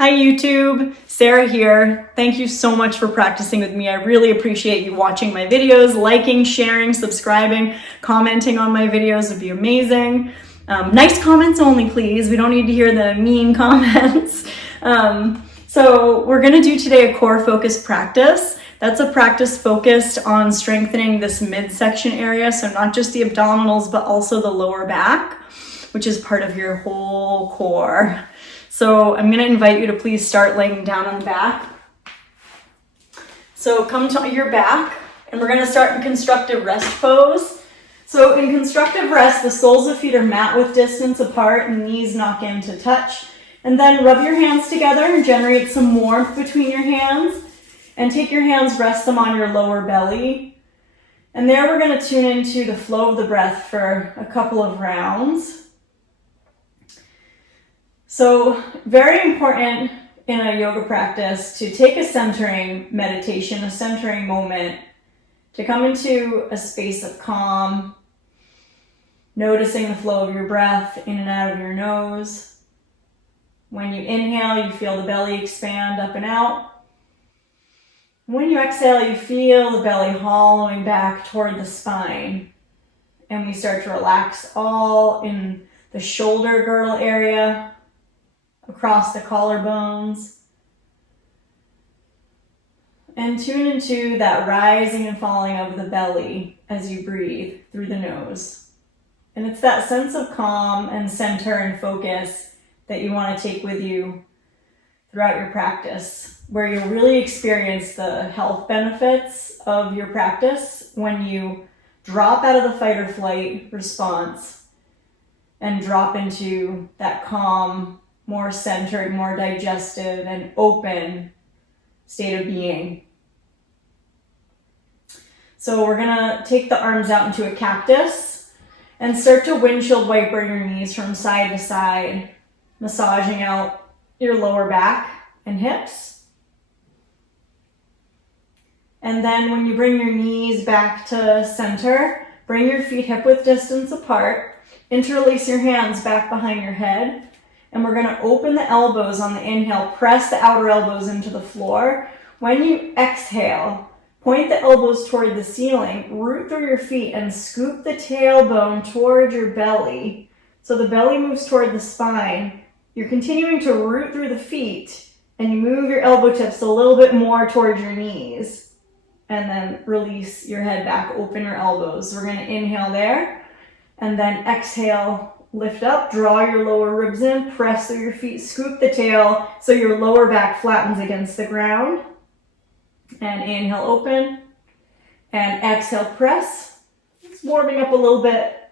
Hi YouTube, Sarah here. Thank you so much for practicing with me. I really appreciate you watching my videos, liking, sharing, subscribing, commenting on my videos would be amazing. Nice comments only, please. We don't need to hear the mean comments. So we're gonna do today a core focus practice. That's a practice focused on strengthening this midsection area. So not just the abdominals, but also the lower back, which is part of your whole core. So I'm going to invite you to please start laying down on the back. So come to your back, and we're going to start in constructive rest pose. So in constructive rest, the soles of feet are mat width distance apart and knees knock in to touch. And then rub your hands together and generate some warmth between your hands. And take your hands, rest them on your lower belly. And there we're going to tune into the flow of the breath for a couple of rounds. So very important in a yoga practice to take a centering meditation, a centering moment, to come into a space of calm, noticing the flow of your breath in and out of your nose. When you inhale, you feel the belly expand up and out. When you exhale, you feel the belly hollowing back toward the spine. And we start to relax all in the shoulder girdle area, across the collarbones, and tune into that rising and falling of the belly as you breathe through the nose. And it's that sense of calm and center and focus that you want to take with you throughout your practice, where you'll really experience the health benefits of your practice when you drop out of the fight or flight response and drop into that calm, more centered, more digestive, and open state of being. So we're gonna take the arms out into a cactus and start to windshield wiper your knees from side to side, massaging out your lower back and hips. And then when you bring your knees back to center, bring your feet hip width distance apart, interlace your hands back behind your head, and we're going to open the elbows on the inhale, press the outer elbows into the floor. When you exhale, point the elbows toward the ceiling, root through your feet, and scoop the tailbone toward your belly. So the belly moves toward the spine. You're continuing to root through the feet, and you move your elbow tips a little bit more towards your knees. And then release your head back, open your elbows. We're going to inhale there, and then exhale. Lift up, draw your lower ribs in, press through your feet, scoop the tail so your lower back flattens against the ground. And inhale, open. And exhale, press. It's warming up a little bit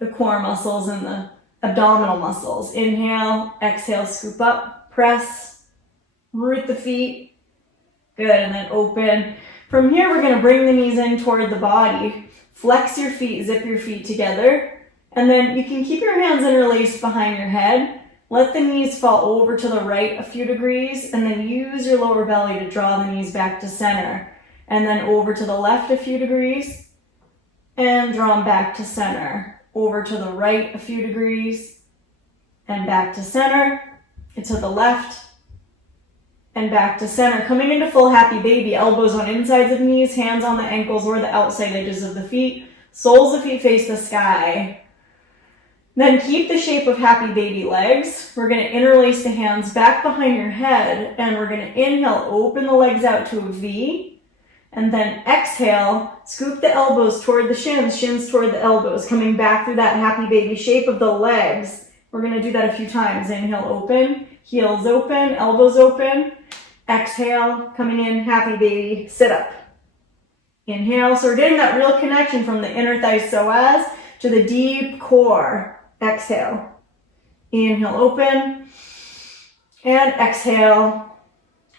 the core muscles and the abdominal muscles. Inhale, exhale, scoop up, press, root the feet. Good, and then open. From here, we're going to bring the knees in toward the body. Flex your feet, zip your feet together. And then you can keep your hands interlaced behind your head. Let the knees fall over to the right a few degrees, and then use your lower belly to draw the knees back to center. And then over to the left a few degrees, and draw them back to center. Over to the right a few degrees, and back to center, and to the left, and back to center. Coming into full happy baby, elbows on insides of knees, hands on the ankles or the outside edges of the feet. Soles of feet face the sky. Then keep the shape of happy baby legs. We're going to interlace the hands back behind your head, and we're going to inhale, open the legs out to a V, and then exhale, scoop the elbows toward the shins, shins toward the elbows, coming back through that happy baby shape of the legs. We're going to do that a few times. Inhale, open, heels open, elbows open. Exhale, coming in, happy baby, sit up. Inhale, so we're getting that real connection from the inner thigh psoas to the deep core. Exhale. Inhale, open. And exhale.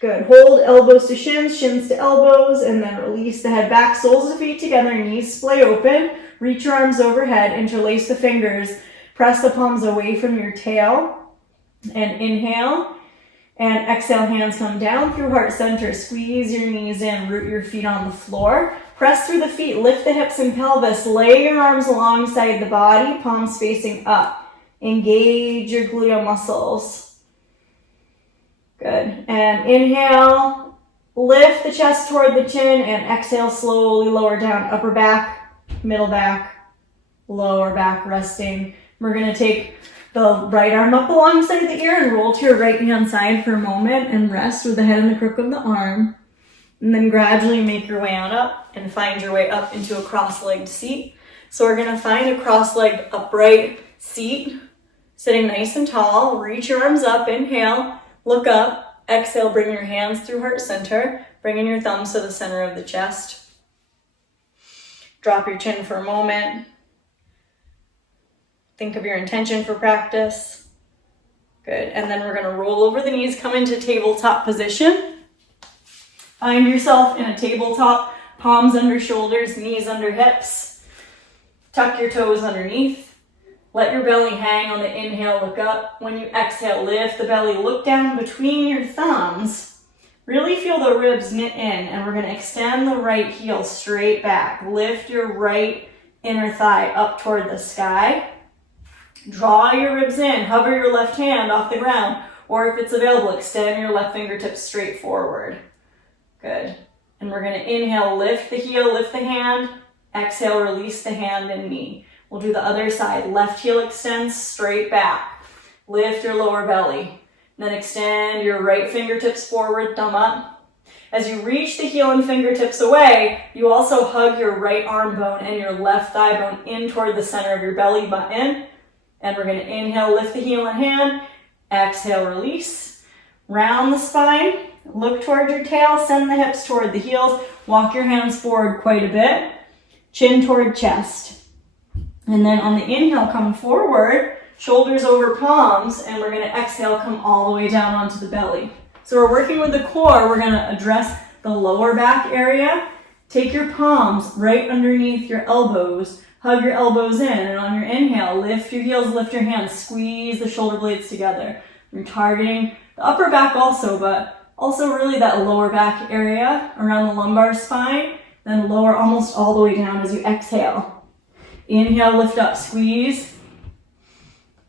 Good. Hold elbows to shins, shins to elbows, and then release the head back. Soles of feet together, knees splay open. Reach your arms overhead, interlace the fingers. Press the palms away from your tail. And inhale. And exhale, hands come down through heart center. Squeeze your knees in, root your feet on the floor. Press through the feet, lift the hips and pelvis. Lay your arms alongside the body, palms facing up. Engage your gluteal muscles. Good. And inhale, lift the chest toward the chin, and exhale, slowly lower down, upper back, middle back, lower back, resting. We're going to take the right arm up alongside the ear and roll to your right hand side for a moment and rest with the head in the crook of the arm. And then gradually make your way on up and find your way up into a cross-legged seat. So we're going to find a cross-legged upright seat, sitting nice and tall. Reach your arms up, inhale, look up, exhale, bring your hands through heart center, bringing your thumbs to the center of the chest. Drop your chin for a moment. Think of your intention for practice. Good. And then we're going to roll over the knees, come into tabletop position. Find yourself in a tabletop, palms under shoulders, knees under hips. Tuck your toes underneath. Let your belly hang on the inhale, look up. When you exhale, lift the belly, look down between your thumbs. Really feel the ribs knit in, and we're going to extend the right heel straight back. Lift your right inner thigh up toward the sky. Draw your ribs in, hover your left hand off the ground, or if it's available, extend your left fingertips straight forward. Good. And we're going to inhale, lift the heel, lift the hand. Exhale, release the hand and knee. We'll do the other side. Left heel extends straight back. Lift your lower belly. Then extend your right fingertips forward, thumb up. As you reach the heel and fingertips away, you also hug your right arm bone and your left thigh bone in toward the center of your belly button. And we're going to inhale, lift the heel and hand. Exhale, release. Round the spine. Look toward your tail, send the hips toward the heels, walk your hands forward quite a bit, chin toward chest. And then on the inhale, come forward, shoulders over palms, and we're going to exhale, come all the way down onto the belly. So we're working with the core. We're going to address the lower back area. Take your palms right underneath your elbows, hug your elbows in, and on your inhale, lift your heels, lift your hands, squeeze the shoulder blades together. You're targeting the upper back also, but also really that lower back area around the lumbar spine, then lower almost all the way down as you exhale. Inhale, lift up, squeeze.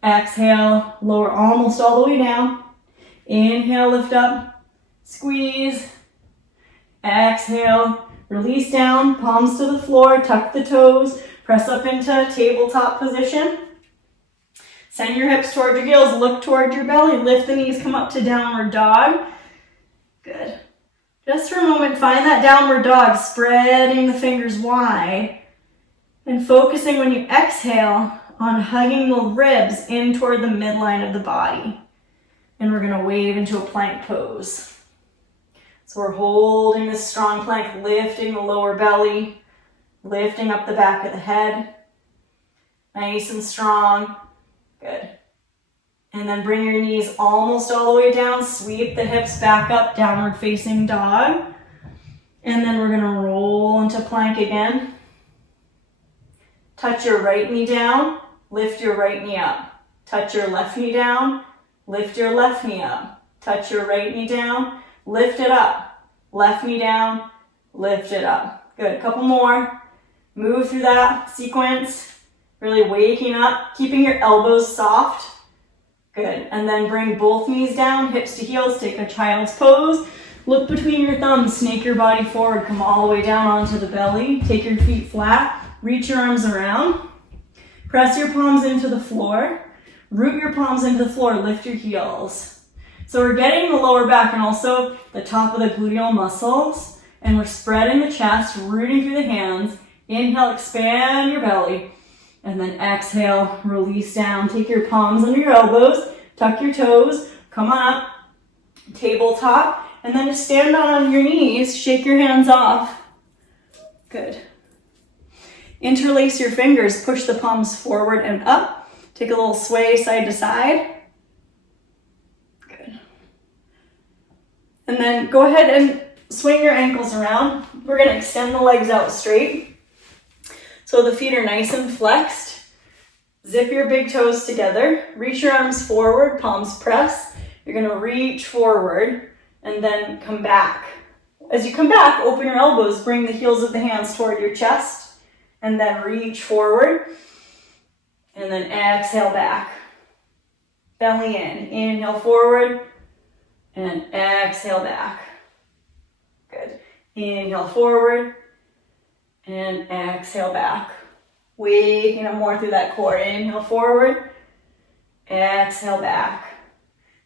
Exhale, lower almost all the way down. Inhale, lift up, squeeze. Exhale, release down, palms to the floor, tuck the toes, press up into tabletop position. Send your hips toward your heels, look toward your belly, lift the knees, come up to downward dog. Good. Just for a moment, find that downward dog, spreading the fingers wide and focusing when you exhale on hugging the ribs in toward the midline of the body. And we're going to wave into a plank pose. So we're holding this strong plank, lifting the lower belly, lifting up the back of the head. Nice and strong. Good. And then bring your knees almost all the way down. Sweep the hips back up, downward facing dog. And then we're going to roll into plank again. Touch your right knee down. Lift your right knee up. Touch your left knee down. Lift your left knee up. Touch your right knee down. Lift it up. Left knee down. Lift it up. Good. A couple more. Move through that sequence. Really waking up. Keeping your elbows soft. Good. And then bring both knees down, hips to heels, take a child's pose. Look between your thumbs, snake your body forward, come all the way down onto the belly. Take your feet flat, reach your arms around. Press your palms into the floor. Root your palms into the floor, lift your heels. So we're getting the lower back and also the top of the gluteal muscles. And we're spreading the chest, rooting through the hands. Inhale, expand your belly. And then exhale, release down. Take your palms under your elbows, tuck your toes, come on up, tabletop, and then just stand down on your knees, shake your hands off. Good. Interlace your fingers, push the palms forward and up. Take a little sway side to side. Good. And then go ahead and swing your ankles around. We're going to extend the legs out straight. So the feet are nice and flexed. Zip your big toes together. Reach your arms forward, palms press. You're going to reach forward and then come back. As you come back, open your elbows, bring the heels of the hands toward your chest, and then reach forward. And then exhale back. Belly in. Inhale forward. And exhale back. Good. Inhale forward. And exhale back. Waking up more through that core. Inhale forward. Exhale back.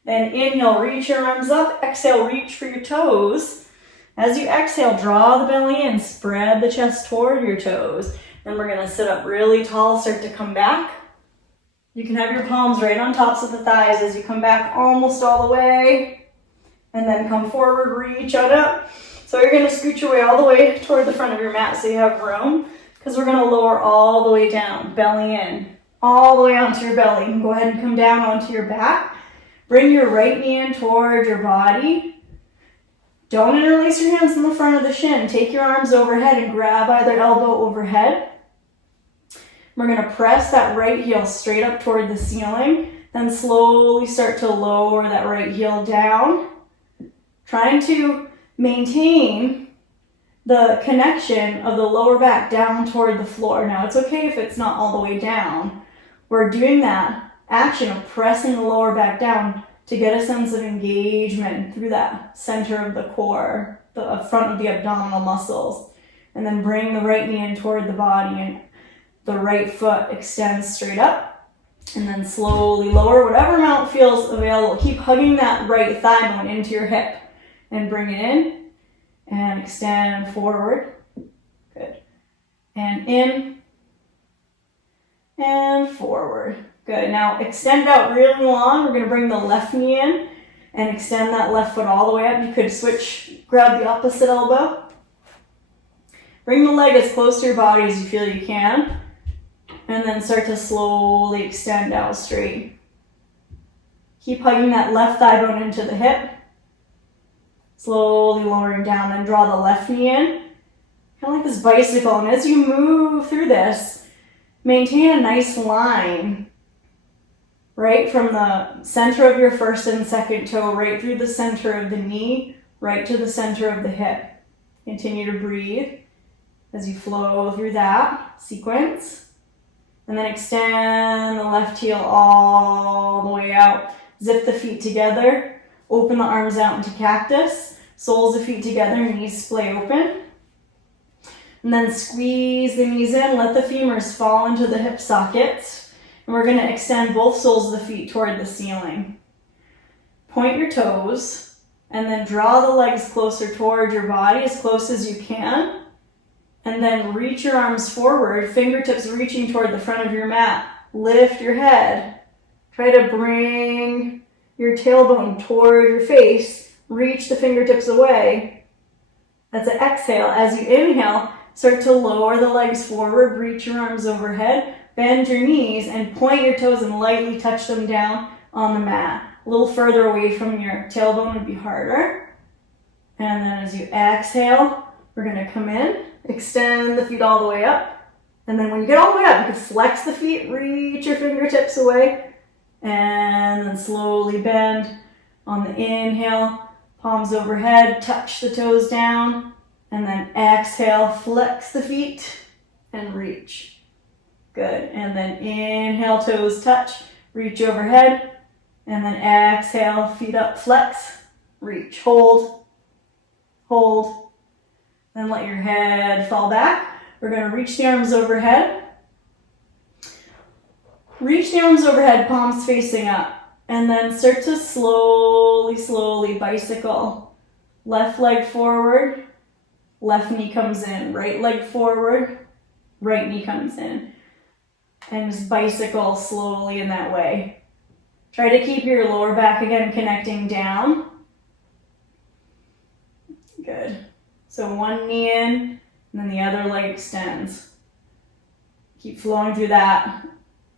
Then inhale, reach your arms up. Exhale, reach for your toes. As you exhale, draw the belly in. Spread the chest toward your toes. Then we're going to sit up really tall, start to come back. You can have your palms right on tops of the thighs as you come back almost all the way. And then come forward, reach out up. So you're going to scoot your way all the way toward the front of your mat so you have room. Because we're going to lower all the way down, belly in. All the way onto your belly. You can go ahead and come down onto your back. Bring your right knee in toward your body. Don't interlace your hands in the front of the shin. Take your arms overhead and grab either elbow overhead. We're going to press that right heel straight up toward the ceiling. Then slowly start to lower that right heel down. Trying to maintain the connection of the lower back down toward the floor. Now, it's okay if it's not all the way down. We're doing that action of pressing the lower back down to get a sense of engagement through that center of the core, the front of the abdominal muscles. And then bring the right knee in toward the body and the right foot extends straight up. And then slowly lower whatever amount feels available. Keep hugging that right thigh bone into your hip and bring it in and extend forward. Good. And in and forward. Good. Now extend out really long. We're going to bring the left knee in and extend that left foot all the way up. You could switch, grab the opposite elbow. Bring the leg as close to your body as you feel you can. And then start to slowly extend out straight. Keep hugging that left thigh bone into the hip. Slowly lowering down. Then draw the left knee in. Kind of like this bicycle. And as you move through this, maintain a nice line. Right from the center of your first and second toe, right through the center of the knee, right to the center of the hip. Continue to breathe as you flow through that sequence. And then extend the left heel all the way out. Zip the feet together. Open the arms out into cactus. Soles of feet together, knees splay open. And then squeeze the knees in. Let the femurs fall into the hip sockets. And we're going to extend both soles of the feet toward the ceiling. Point your toes. And then draw the legs closer toward your body, as close as you can. And then reach your arms forward, fingertips reaching toward the front of your mat. Lift your head. Try to bring your tailbone toward your face. Reach the fingertips away. That's an exhale. As you inhale, start to lower the legs forward. Reach your arms overhead. Bend your knees and point your toes and lightly touch them down on the mat. A little further away from your tailbone would be harder. And then as you exhale, we're going to come in. Extend the feet all the way up. And then when you get all the way up, you can flex the feet, reach your fingertips away, and then slowly bend on the inhale, palms overhead, touch the toes down, and then exhale, flex the feet, and reach. Good. And then inhale, toes touch, reach overhead, and then exhale, feet up, flex, reach, hold, hold. Then let your head fall back. We're going to reach the arms overhead. Reach the arms overhead, palms facing up. And then start to slowly bicycle. Left leg forward, left knee comes in. Right leg forward, right knee comes in. And just bicycle slowly in that way. Try to keep your lower back again connecting down. Good. So one knee in, and then the other leg extends. Keep flowing through that,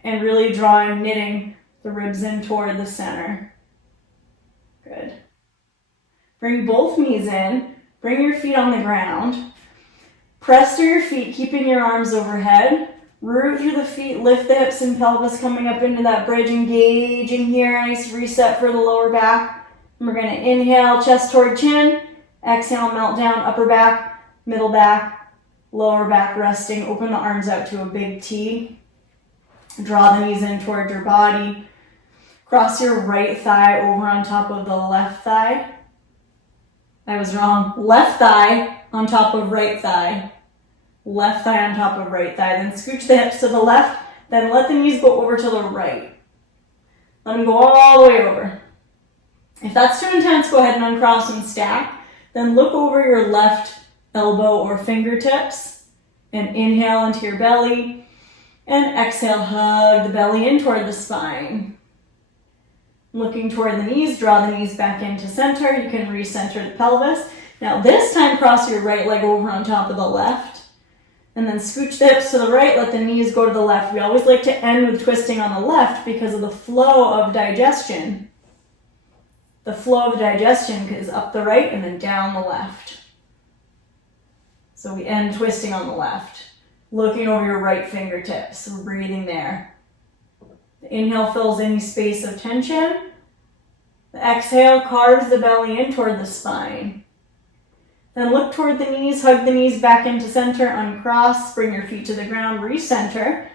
and really drawing, knitting the ribs in toward the center. Good. Bring both knees in, bring your feet on the ground. Press through your feet, keeping your arms overhead. Root through the feet, lift the hips and pelvis, coming up into that bridge, engaging here. Nice reset for the lower back. And we're going to inhale, chest toward chin. Exhale, melt down, upper back, middle back, lower back resting. Open the arms out to a big T. Draw the knees in toward your body. Cross your right thigh over on top of the left thigh. I was wrong. Left thigh on top of right thigh. Left thigh on top of right thigh. Then scooch the hips to the left. Then let the knees go over to the right. Let them go all the way over. If that's too intense, go ahead and uncross and stack. Then look over your left elbow or fingertips and inhale into your belly. And exhale, hug the belly in toward the spine. Looking toward the knees, draw the knees back into center. You can recenter the pelvis. Now this time, cross your right leg over on top of the left. And then scooch the hips to the right, let the knees go to the left. We always like to end with twisting on the left because of the flow of digestion. The flow of digestion is up the right and then down the left. So we end twisting on the left. Looking over your right fingertips. We're breathing there. The inhale fills any space of tension. The exhale carves the belly in toward the spine. Then look toward the knees, hug the knees back into center, uncross, bring your feet to the ground, recenter.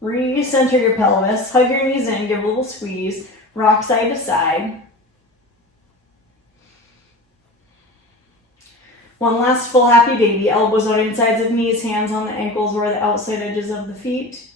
Recenter your pelvis, hug your knees in, give a little squeeze, rock side to side. One last full happy baby, elbows on insides of knees, hands on the ankles or the outside edges of the feet.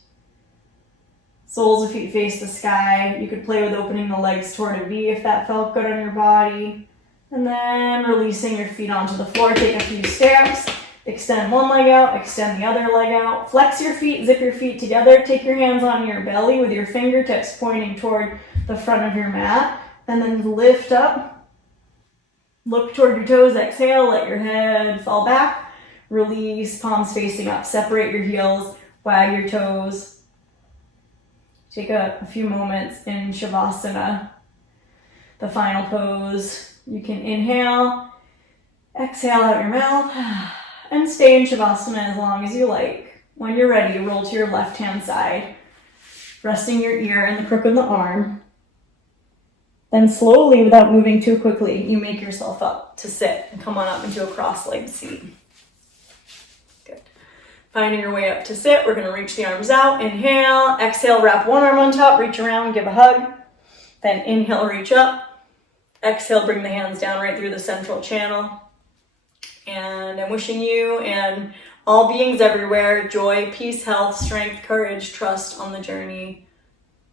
Soles of feet face the sky. You could play with opening the legs toward a V if that felt good on your body. And then releasing your feet onto the floor. Take a few steps. Extend one leg out, extend the other leg out. Flex your feet, zip your feet together. Take your hands on your belly with your fingertips pointing toward the front of your mat. And then lift up. Look toward your toes, exhale, let your head fall back. Release, palms facing up. Separate your heels, wag your toes. Take a few moments in Savasana, the final pose. You can inhale, exhale out your mouth, and stay in Savasana as long as you like. When you're ready, roll to your left-hand side, resting your ear in the crook of the arm. Then slowly, without moving too quickly, you make yourself up to sit and come on up into a cross-legged seat. Good. Finding your way up to sit, we're going to reach the arms out. Inhale, exhale, wrap one arm on top, reach around, give a hug. Then inhale, reach up. Exhale, bring the hands down right through the central channel. And I'm wishing you and all beings everywhere joy, peace, health, strength, courage, trust on the journey.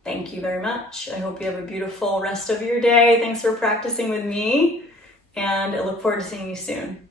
Thank you very much. I hope you have a beautiful rest of your day. Thanks for practicing with me, and I look forward to seeing you soon.